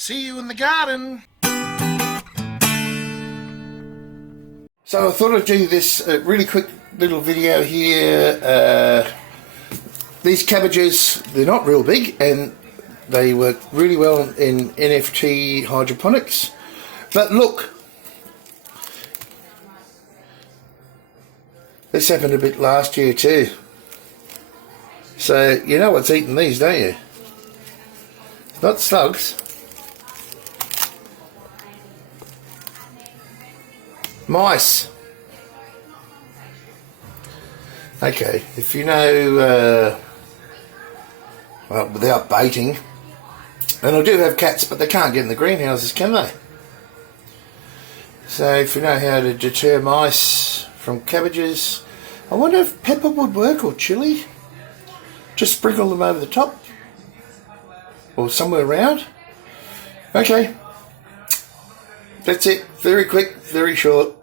See you in the garden. So I thought I'd do this really quick little video here. These cabbages, they're not real big and they work really well in NFT hydroponics. But look, this happened a bit last year too. So you know what's eating these, don't you? Not slugs. Mice. Okay, if you know, well, without baiting, and I do have cats, but they can't get in the greenhouses, can they? So if you know how to deter mice from cabbages, I wonder if pepper would work or chili. Just sprinkle them over the top or somewhere around. Okay, that's it. Very quick, very short.